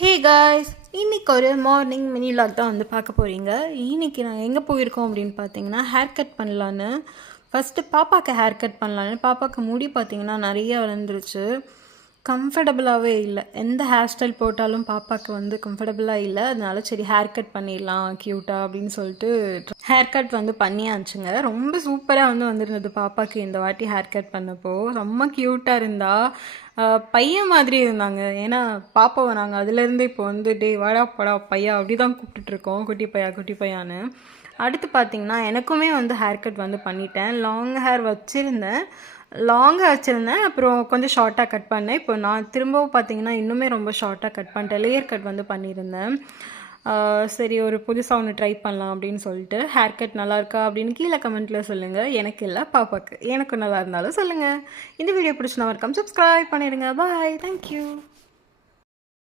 Hey guys, இன்றைக்கி ஒரு morning mini vlog தான் வந்து பார்க்க போகிறீங்க. இன்றைக்கி நான் எங்கே போயிருக்கோம் அப்படின்னு பார்த்தீங்கன்னா, ஹேர் கட் பண்ணலான்னு. ஃபஸ்ட்டு பாப்பாவுக்கு ஹேர் கட் பண்ணலான்னு. பாப்பாவுக்கு முடி பார்த்திங்கன்னா நிறைய வளர்ந்துருச்சு. கம்ஃபர்டபுளாகவே இல்லை. எந்த ஹேர் ஸ்டைல் போட்டாலும் பாப்பாவுக்கு வந்து கம்ஃபர்டபுளாக இல்லை. அதனால சரி ஹேர் கட் பண்ணிடலாம் க்யூட்டாக அப்படின்னு சொல்லிட்டு ஹேர் கட் வந்து பண்ணியாச்சுங்க. ரொம்ப சூப்பராக வந்து வந்திருந்தது பாப்பாவுக்கு இந்த வாட்டி ஹேர் கட் பண்ணப்போ. ரொம்ப க்யூட்டாக இருந்தா. பையன் மாதிரி இருந்தாங்க. ஏன்னா பாப்பாவை நாங்கள் அதுலேருந்து இப்போ வந்து டே வாடா படா பையா அப்படி தான் கூப்பிட்டுட்ருக்கோம், குட்டி பையா குட்டி பையான்னு. அடுத்து பார்த்திங்கன்னா எனக்குமே வந்து ஹேர் கட் வந்து பண்ணிட்டேன். லாங் ஹேர் வச்சுருந்தேன், லாங்காக வச்சுருந்தேன், அப்புறம் கொஞ்சம் ஷார்ட்டாக கட் பண்ணேன். இப்போ நான் திரும்பவும் பார்த்திங்கன்னா இன்னுமே ரொம்ப ஷார்ட்டாக கட் பண்ணிட்டேன். லேயர் கட் வந்து பண்ணியிருந்தேன். சரி ஒரு புதுசாக ஒன்று ட்ரை பண்ணலாம் அப்படின்னு சொல்லிட்டு. ஹேர் கட் நல்லாயிருக்கா அப்படின்னு கீழே கமெண்ட்டில் சொல்லுங்கள். எனக்கு இல்லை, பாப்பாவுக்கு. எனக்கு நல்லா இருந்தாலும் சொல்லுங்கள். இந்த வீடியோ பிடிச்சினா மறக்காம சப்ஸ்கிரைப் பண்ணிடுங்க. பாய், தேங்க்யூ.